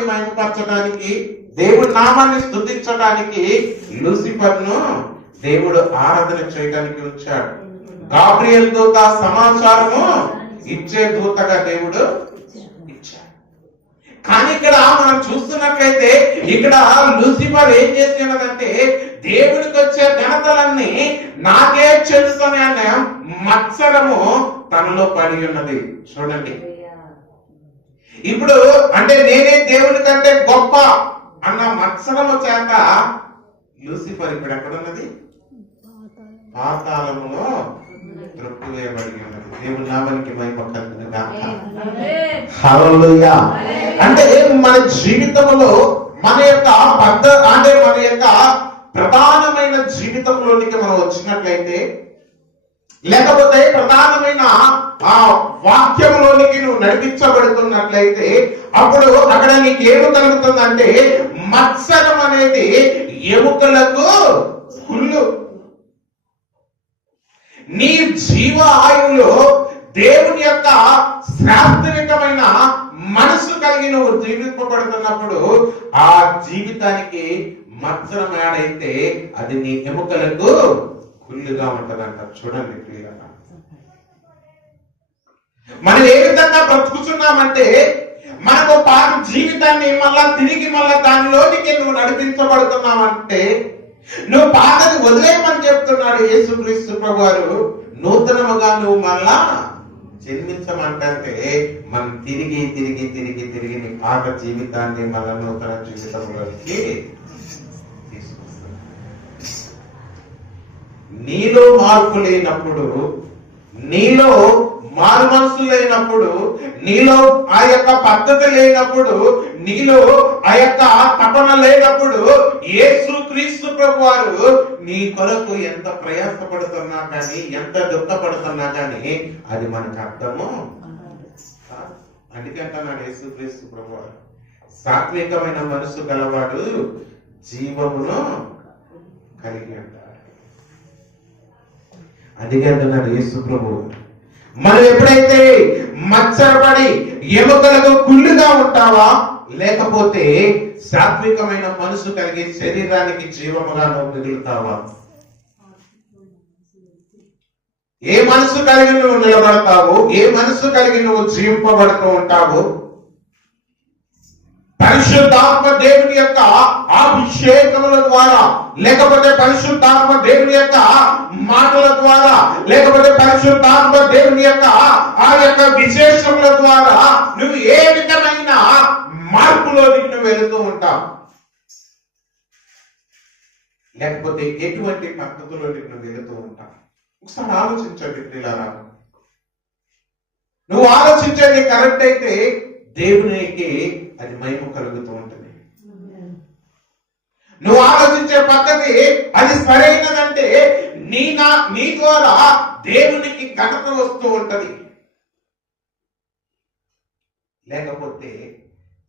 నామాన్ని మహిమపరచడానికి, దేవుడి నామాన్ని స్తుతించడానికి లూసిఫర్ ను దేవుడు ఆరాధన చేయడానికి ఉంచాడు. గాబ్రియల్ దూత సమాచారము ఇచ్చే దూతగా దేవుడు ఇచ్చాడు. కానీ ఇక్కడ మనం చూస్తున్నట్లయితే ఇక్కడ లూసిఫర్ ఏం చేసినదంటే దేవుడికి వచ్చే ఘనతలన్నీ నాకే చెల్లుతానే అనే మత్సరము తనలో పడి ఉన్నది. చూడండి, ఇప్పుడు అంటే నేనే దేవుడి కంటే గొప్ప అన్న మత్సరము చేత లూసిఫర్ ఇప్పుడు ఎక్కడున్నది? పాతాళములో త్రొక్కివేయబడి ఉన్నది. దేవుని నామానికి మహిమ కలుగును గాక. హల్లెలూయా. అంటే మన జీవితంలో మన యొక్క మన యొక్క ప్రధానమైన జీవితంలోనికి మనం వచ్చినట్లయితే, లేకపోతే ప్రధానమైన ఆ వాక్యంలోనికి నువ్వు నడిపించబడుతున్నట్లయితే, అప్పుడు అక్కడ నీకు ఏమి కలుగుతుందంటే మత్సరం అనేది ఎముకలకు కుళ్ళు. నీ జీవ ఆయువులో దేవుని యొక్క శాస్త్రీయమైన మనసు కలిగి నువ్వు జీవింపబడుతున్నప్పుడు ఆ జీవితానికి మత్సరం ఏడైతే అది నీ ఎముకలకు కుళ్ళుగా ఉంటదంట. చూడండి క్లియర్గా మనం ఏ విధంగా బ్రతుకుతున్నామంటే మనకు పాత జీవితాన్ని తిరిగి దానిలోనికి నువ్వు నడిపించబడుతున్నావంటే నువ్వు పాతది వదిలేయమని చెప్తున్నాడు యేసుక్రీస్తు ప్రభువారు. నూతనముగా నువ్వు మళ్ళా జన్మించమంటే మనం తిరిగి నీ పాత జీవితాన్ని మళ్ళా నూతన జీవితంలోకి తీసుకొస్తాం. నీలో మార్పు లేనప్పుడు, నీలో మారు మనసు లేనప్పుడు, నీలో ఆ యొక్క పద్ధతి లేనప్పుడు, నీలో ఆ యొక్క తపన లేనప్పుడు యేసుక్రీస్తు ప్రభువారు నీ కొరకు ఎంత ప్రయాసపడుతున్నా కానీ, ఎంత దుఃఖపడుతున్నా కానీ అది మనకు అర్థము. అందుకే అంటున్నాడు యేసుక్రీస్తు ప్రభువారు, సాత్వికమైన మనసు గలవాడు జీవమును కలిగి అంటాడు. అందుకే అంటున్నాడు యేసు ప్రభువు, మనం ఎప్పుడైతే మత్సరపడి ఎముకలకు కుళ్ళుగా ఉంటావా, లేకపోతే సాత్వికమైన మనసు కలిగి శరీరానికి జీవముగా నువ్వు మిగులుతావా? ఏ మనసు కలిగి నువ్వు నిలబడతావు? ఏ మనసు కలిగి నువ్వు జీవింపబడుతూ ఉంటావు? పరిశుద్ధాత్మ దేవుని యొక్క అభిషేకముల ద్వారా, లేకపోతే పరిశుద్ధాత్మ దేవుని యొక్క మాటల ద్వారా, లేకపోతే పరిశుద్ధాత్మ దేవుని యొక్క ఆ యొక్క విశేషముల ద్వారా నువ్వు ఏ విధమైన మార్పులోనికి నువ్వు వెళుతూ ఉంటావు, లేకపోతే ఎటువంటి పద్ధతిలోనికి నువ్వు వెళుతూ ఉంటావు? ఒకసారి ఆలోచించండి పిల్లలారా. నువ్వు ఆలోచించేది కరెక్ట్ అయితే దేవునికి అది మహిమ కలుగుతూ ఉంటుంది. నువ్వు ఆలోచించే పద్ధతి అది సరైనదంటే నీ ద్వారా దేవునికి ఘనత వస్తూ ఉంటది. లేకపోతే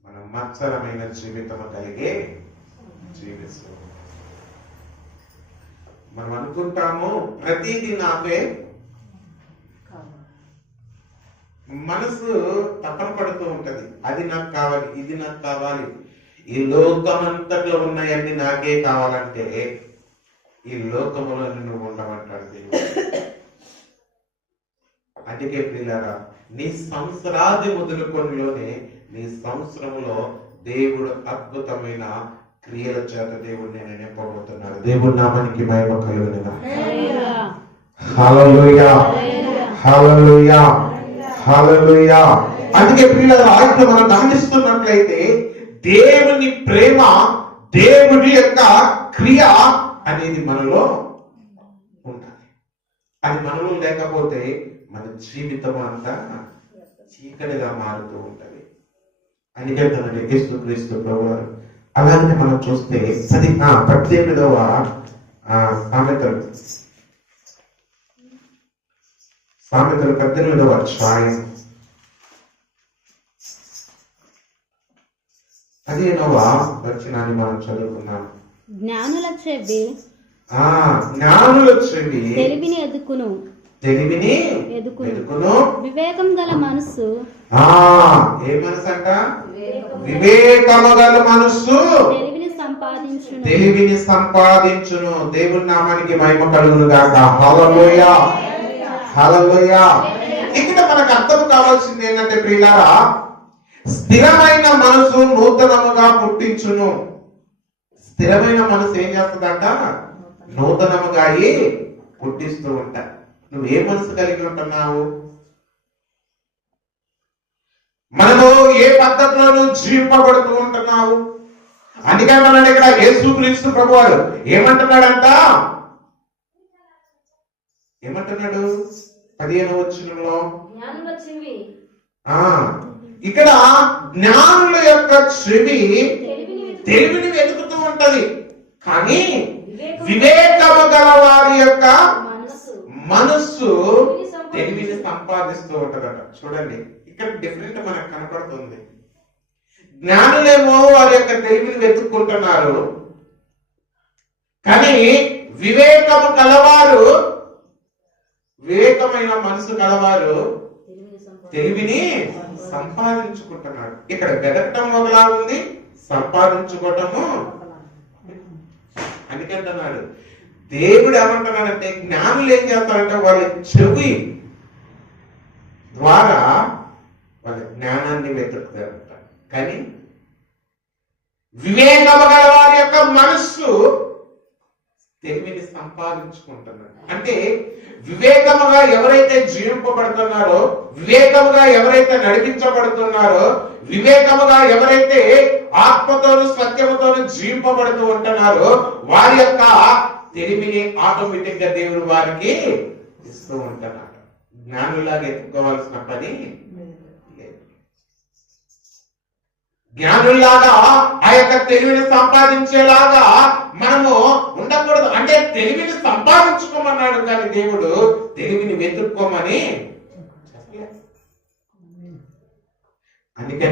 మనం మత్సరమైన జీవితం కలిగే జీవిస్తాం. మనం అనుకుంటాము ప్రతిదీ నాకే, మనసు తపన పడుతూ ఉంటది, అది నాకు కావాలి, ఇది నాకు కావాలి, ఈ లోకమంతట్లో ఉన్నాయన్నీ నాకే కావాలంటే ఈ లోకములో నువ్వు ఉండమంటాడు దేవుడు. అందుకే పిల్లరా, నీ సంవత్సరాది మొదలుకొనిలోనే నీ సంవత్సరంలో దేవుడు అద్భుతమైన క్రియల చేత దేవుడు నేను నింపబోతున్నాడు. దేవుడి నామానికి మహిమ కలుగును. హల్లెలూయా, హల్లెలూయా, హల్లెలూయా. అందుకే పిల్లరా, ఇప్పుడు మనం గమనిస్తున్నట్లయితే దేవుని ప్రేమ, దేవుడి యొక్క క్రియ అనేది మనలో ఉండాలి. అది మనలో లేకపోతే మన జీవితం అంతా చీకటిగా మారుతూ ఉంటది. అందుకే తన యేసుక్రీస్తు ప్రభువారు అలాగే మనం చూస్తే 18వ సామెతలు 18వ అధ్యాయం 15వ వచనాన్ని మనం చదువుకున్నాం. జ్ఞానుల చెవి తెలివిని ఎదుకును, వివేకం గల మనసు ఏ మనసు అంట? వివేకము గల మనస్సు తెలివిని సంపాదించును. తెలివిని సంపాదించును. దేవుని నామానికి మహిమ కలుగును గాక. హల్లెలూయా, హల్లెలూయా. ఇక్కడ మనకు అర్థం కావాల్సింది ఏంటంటే ప్రియులారా, స్థిరమైన మనసు నూతనముగా పుట్టించును. స్థిరమైన మనసు ఏం చేస్తుందంట? నూతనముగా పుట్టిస్తూ ఉంటా. నువ్వు ఏ మనసు కలిగి ఉంటున్నావు? మనము ఏ పద్ధతిలోనూ జీవింపబడుతూ ఉంటున్నావు? అందుకంటున్నాడు ఇక్కడ యేసుక్రీస్తు ప్రభువారు ఏమంటున్నాడంట? ఏమంటున్నాడు 15వ వచనంలో? ఇక్కడ జ్ఞానుల యొక్క చెవి తెలివిని వెతుకుతూ ఉంటది, కానీ వివేకము గల వారి యొక్క మనస్సు తెలివిని సంపాదిస్తూ ఉంటదట. చూడండి, ఇక్కడ డిఫరెంట్ మనకు కనపడుతుంది. జ్ఞానులేమో వారి యొక్క తెలివిని వెతుక్కుంటున్నారు, కానీ వివేకము కలవారు, వివేకమైన మనసు కలవారు తెలివిని సంపాదించుకుంటున్నారు. ఇక్కడ వెతకటం ఒకలా ఉంది, సంపాదించుకోవటము. అందుకంటున్నాడు దేవుడు ఏమంటున్నాడంటే, జ్ఞానులు ఏం చేస్తారంటే వాళ్ళ చెవి ద్వారా వాళ్ళ జ్ఞానాన్ని వెతుకుతారంట, కానీ వివేకము గల వారి యొక్క మనస్సు తెలివిని సంపాదించుకుంటున్నారు. అంటే వివేకముగా ఎవరైతే జీవింపబడుతున్నారో, వివేకముగా ఎవరైతే నడిపించబడుతున్నారో, వివేకముగా ఎవరైతే ఆత్మతోను సత్యముతోను జీవింపబడుతూ ఉంటున్నారో, వారి యొక్క తెలివిని ఆటోమేటిక్ గా దేవుడు వారికి ఇస్తూ ఉంటున్నాడు. జ్ఞానులాగా ఎత్తుకోవాల్సిన పని లేదు. జ్ఞానుల్లాగా ఆ యొక్క తెలివిని సంపాదించేలాగా మనము ఉండకూడదు. అంటే తెలివిని సంపాదించుకోమన్నాడు, కానీ దేవుడు తెలివిని వెతుక్కోమని చెప్పలేదు. అందుకే